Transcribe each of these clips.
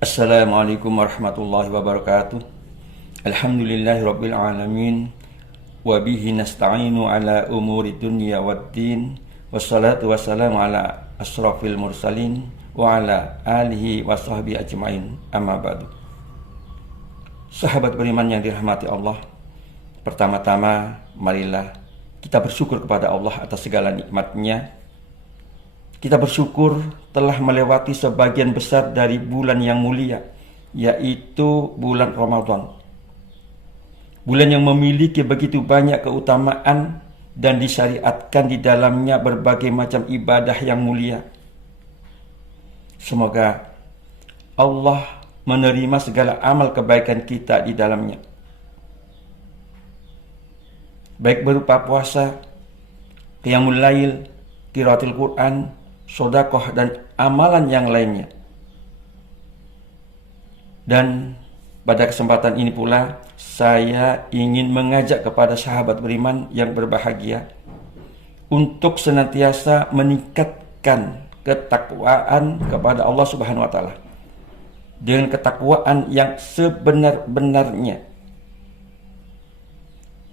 Assalamualaikum warahmatullahi wabarakatuh. Alhamdulillahi alamin. Wabihi nasta'inu ala umuri dunya waddin. Wassalatu wassalamu ala asrafil mursalin wa ala alihi wa sahbihi ajma'in. Amma ba'du. Sahabat beriman yang dirahmati Allah, pertama-tama marilah kita bersyukur kepada Allah atas segala nikmat-Nya. Kita bersyukur telah melewati sebagian besar dari bulan yang mulia, yaitu bulan Ramadan. Bulan yang memiliki begitu banyak keutamaan dan disyariatkan di dalamnya berbagai macam ibadah yang mulia. Semoga Allah menerima segala amal kebaikan kita di dalamnya, baik berupa puasa, qiyamul lail, qiraatul Quran, sedekah dan amalan yang lainnya. Dan pada kesempatan ini pula saya ingin mengajak kepada sahabat beriman yang berbahagia untuk senantiasa meningkatkan ketakwaan kepada Allah Subhanahu wa taala dengan ketakwaan yang sebenar-benarnya.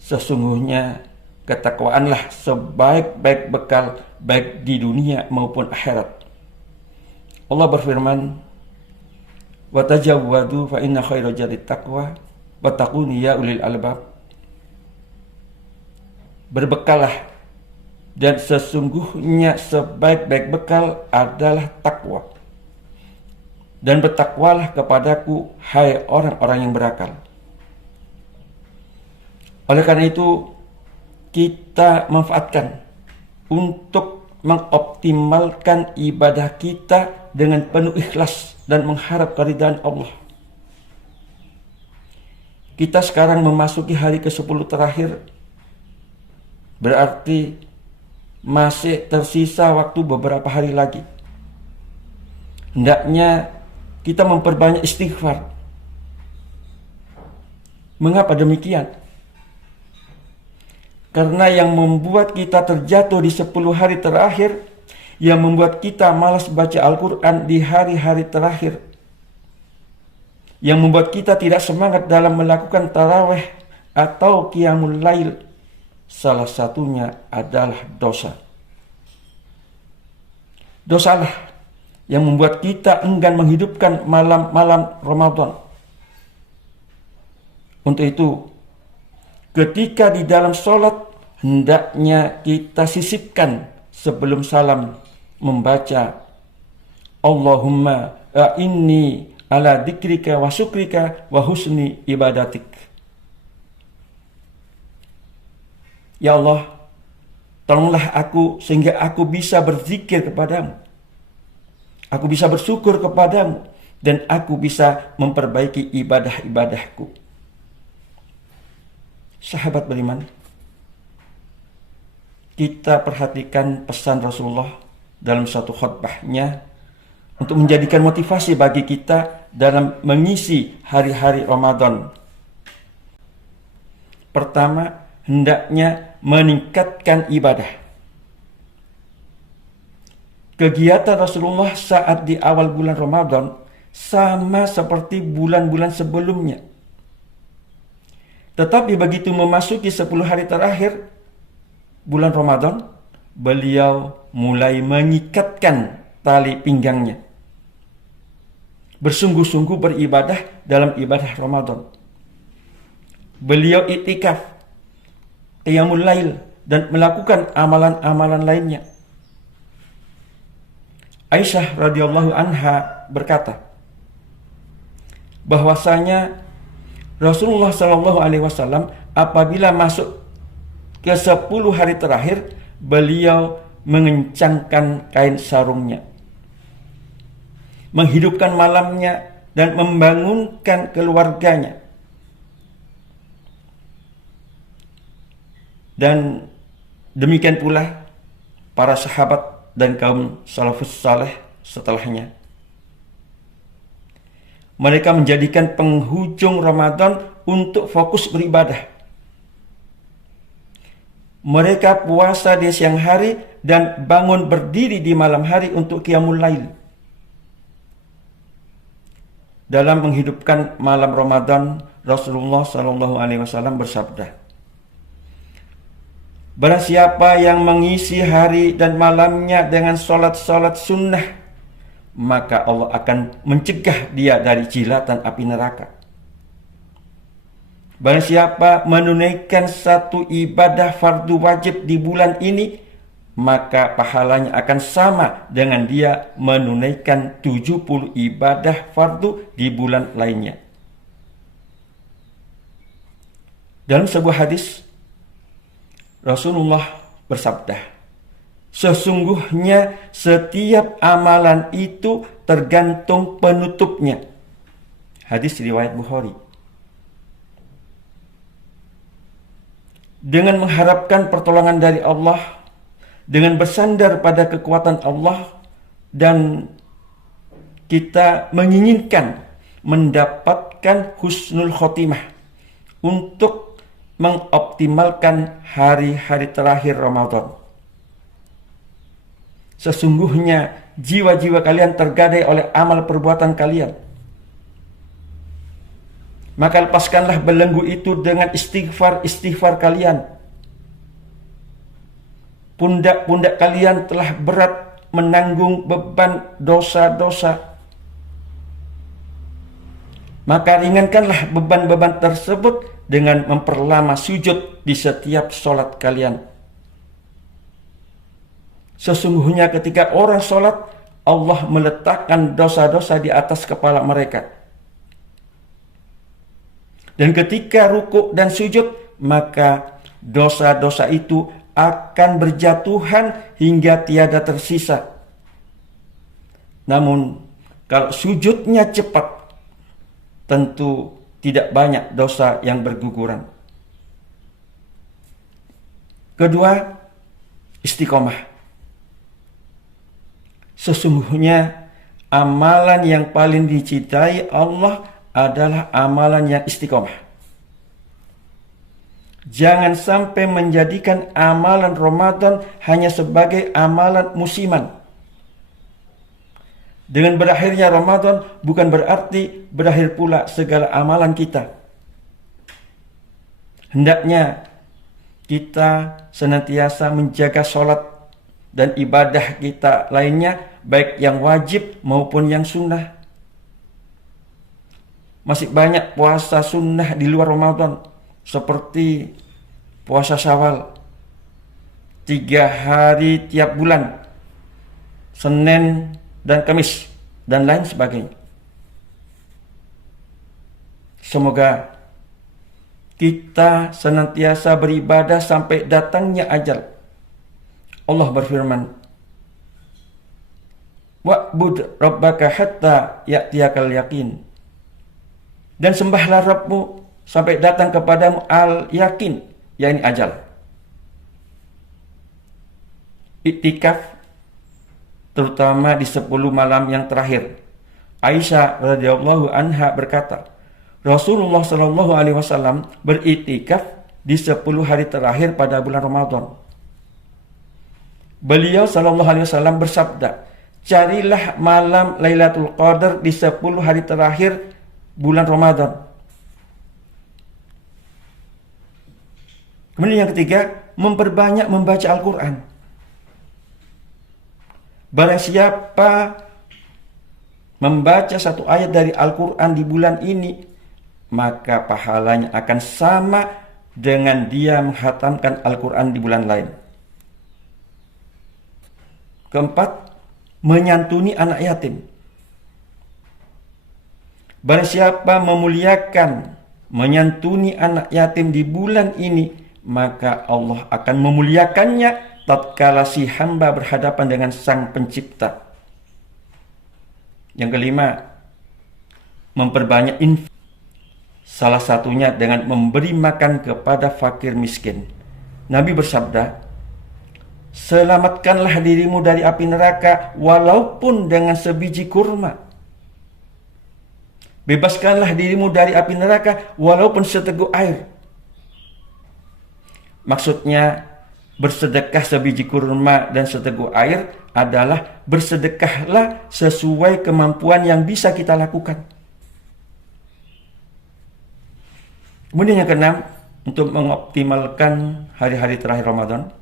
Sesungguhnya ketakwaanlah sebaik-baik bekal baik di dunia maupun akhirat. Allah berfirman, "Wa tajawwadu fa inna khairal zadi taqwa wattaquni ya ulil albab." Berbekallah, dan sesungguhnya sebaik-baik bekal adalah takwa. Dan bertakwalah kepadaku, hai orang-orang yang berakal. Oleh karena itu, kita manfaatkan untuk mengoptimalkan ibadah kita dengan penuh ikhlas dan mengharap keridhaan Allah. Kita sekarang memasuki hari ke-10 terakhir, berarti masih tersisa waktu beberapa hari lagi. Hendaknya kita memperbanyak istighfar. Mengapa demikian? Karena yang membuat kita terjatuh di 10 hari terakhir, yang membuat kita malas baca Al-Quran di hari-hari terakhir, yang membuat kita tidak semangat dalam melakukan tarawih atau qiyamul lail, salah satunya adalah dosa. Dosalah yang membuat kita enggan menghidupkan malam-malam Ramadan. Untuk itu, ketika di dalam sholat, hendaknya kita sisipkan sebelum salam membaca Allahumma a'inni ala dzikrika wa syukrika wa husni ibadatik. Ya Allah, tolonglah aku sehingga aku bisa berzikir kepadamu, aku bisa bersyukur kepadamu, dan aku bisa memperbaiki ibadah-ibadahku. Sahabat beriman, kita perhatikan pesan Rasulullah dalam satu khutbahnya untuk menjadikan motivasi bagi kita dalam mengisi hari-hari Ramadan. Pertama, hendaknya meningkatkan ibadah. Kegiatan Rasulullah saat di awal bulan Ramadan sama seperti bulan-bulan sebelumnya. Tetapi begitu memasuki 10 hari terakhir bulan Ramadan, beliau mulai mengikatkan tali pinggangnya, bersungguh-sungguh beribadah dalam ibadah Ramadan. Beliau iktikaf, qiyamul lail, dan melakukan amalan-amalan lainnya. Aisyah radhiyallahu anha berkata bahwasanya Rasulullah Shallallahu alaihi wasallam apabila masuk ke 10 hari terakhir, beliau mengencangkan kain sarungnya, menghidupkan malamnya, dan membangunkan keluarganya. Dan demikian pula para sahabat dan kaum salafus saleh setelahnya. Mereka menjadikan penghujung Ramadan untuk fokus beribadah. Mereka puasa di siang hari dan bangun berdiri di malam hari untuk qiyamul lail. dalam menghidupkan malam Ramadan, Rasulullah Shallallahu Alaihi Wasallam bersabda, barang siapa yang mengisi hari dan malamnya dengan sholat-sholat sunnah, maka Allah akan mencegah dia dari jilatan api neraka. Barang siapa menunaikan satu ibadah fardu wajib di bulan ini, maka pahalanya akan sama dengan dia menunaikan 70 ibadah fardu di bulan lainnya. Dalam sebuah hadis, Rasulullah bersabda, sesungguhnya setiap amalan itu tergantung penutupnya. Hadis riwayat Bukhari. Dengan mengharapkan pertolongan dari Allah, dengan bersandar pada kekuatan Allah, dan kita menginginkan mendapatkan husnul khotimah untuk mengoptimalkan hari-hari terakhir Ramadan. Sesungguhnya jiwa-jiwa kalian tergadai oleh amal perbuatan kalian. Maka lepaskanlah belenggu itu dengan istighfar kalian. Pundak-pundak kalian telah berat menanggung beban dosa-dosa. Maka ringankanlah beban-beban tersebut dengan memperlama sujud di setiap sholat kalian. Sesungguhnya ketika orang sholat, Allah meletakkan dosa-dosa di atas kepala mereka. Dan ketika rukuk dan sujud, maka dosa-dosa itu akan berjatuhan hingga tiada tersisa. Namun, kalau sujudnya cepat, tentu tidak banyak dosa yang berguguran. Kedua, istiqomah. Sesungguhnya amalan yang paling dicintai Allah adalah amalan yang istiqomah. Jangan sampai menjadikan amalan Ramadan hanya sebagai amalan musiman. Dengan berakhirnya Ramadan bukan berarti berakhir pula segala amalan kita. Hendaknya kita senantiasa menjaga sholat dan ibadah kita lainnya, baik yang wajib maupun yang sunnah. Masih banyak puasa sunnah di luar Ramadan, seperti puasa Syawal 3 hari tiap bulan, Senin dan Kamis, dan lain sebagainya. Semoga kita senantiasa beribadah sampai datangnya ajal. Allah berfirman, wa'bud rabbaka hatta ya'tiyakal yaqin. Dan sembahlah Rabbmu sampai datang kepadamu al-yakin, yakni ajal. Iktikaf, terutama di 10 malam yang terakhir. Aisyah radhiyallahu anha berkata, Rasulullah Shallallahu Alaihi Wasallam beriktikaf di 10 hari terakhir pada bulan Ramadan. Beliau Shallallahu Alaihi Wasallam bersabda, carilah malam Lailatul Qadar di 10 hari terakhir bulan Ramadan. Kemudian yang ketiga, memperbanyak membaca Al-Quran. Barang siapa membaca satu ayat dari Al-Quran di bulan ini, maka pahalanya akan sama dengan dia menghatamkan Al-Quran di bulan lain. Keempat, menyantuni anak yatim. Barang siapa memuliakan, menyantuni anak yatim di bulan ini, maka Allah akan memuliakannya tatkala si hamba berhadapan dengan Sang Pencipta. Yang kelima, memperbanyak infak. Salah satunya dengan memberi makan kepada fakir miskin. Nabi bersabda, selamatkanlah dirimu dari api neraka walaupun dengan sebiji kurma. Bebaskanlah dirimu dari api neraka walaupun seteguk air. Maksudnya, bersedekah sebiji kurma dan seteguk air adalah bersedekahlah sesuai kemampuan yang bisa kita lakukan. Kemudian yang keenam, untuk mengoptimalkan hari-hari terakhir Ramadan,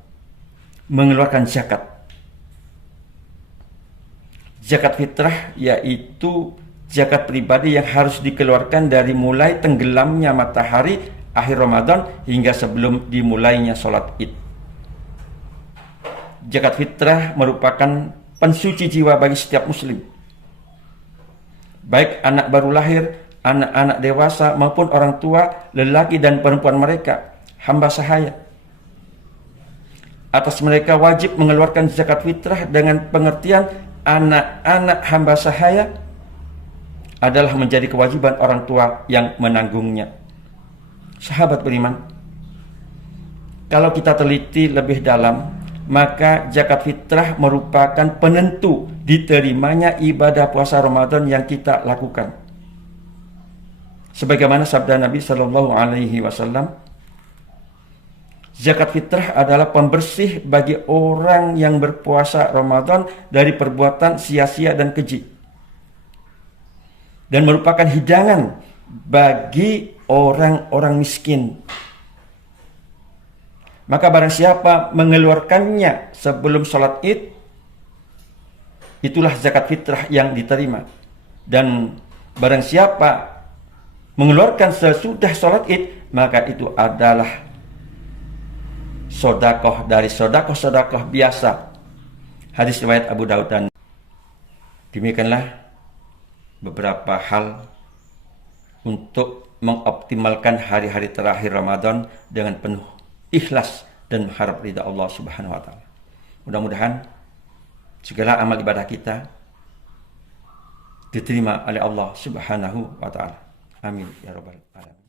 mengeluarkan zakat. Zakat fitrah yaitu zakat pribadi yang harus dikeluarkan dari mulai tenggelamnya matahari akhir Ramadan hingga sebelum dimulainya sholat Id. Zakat fitrah merupakan pensuci jiwa bagi setiap muslim, baik anak baru lahir, anak-anak dewasa maupun orang tua, lelaki dan perempuan mereka, hamba sahaya. Atas mereka wajib mengeluarkan zakat fitrah dengan pengertian anak-anak hamba sahaya adalah menjadi kewajiban orang tua yang menanggungnya. Sahabat beriman, kalau kita teliti lebih dalam, maka zakat fitrah merupakan penentu diterimanya ibadah puasa Ramadan yang kita lakukan. Sebagaimana sabda Nabi Shallallahu Alaihi Wasallam, zakat fitrah adalah pembersih bagi orang yang berpuasa Ramadan dari perbuatan sia-sia dan keji, dan merupakan hidangan bagi orang-orang miskin. Maka barang siapa mengeluarkannya sebelum sholat Id, itulah zakat fitrah yang diterima. Dan barang siapa mengeluarkan sesudah sholat Id, maka itu adalah sodakoh dari sodakoh-sodakoh biasa. Hadis riwayat Abu Daud. Dan demikianlah beberapa hal untuk mengoptimalkan hari-hari terakhir Ramadan dengan penuh ikhlas dan mengharap ridha Allah Subhanahu wa taala. Mudah-mudahan segala amal ibadah kita diterima oleh Allah Subhanahu wa taala. Amin ya rabbal alamin.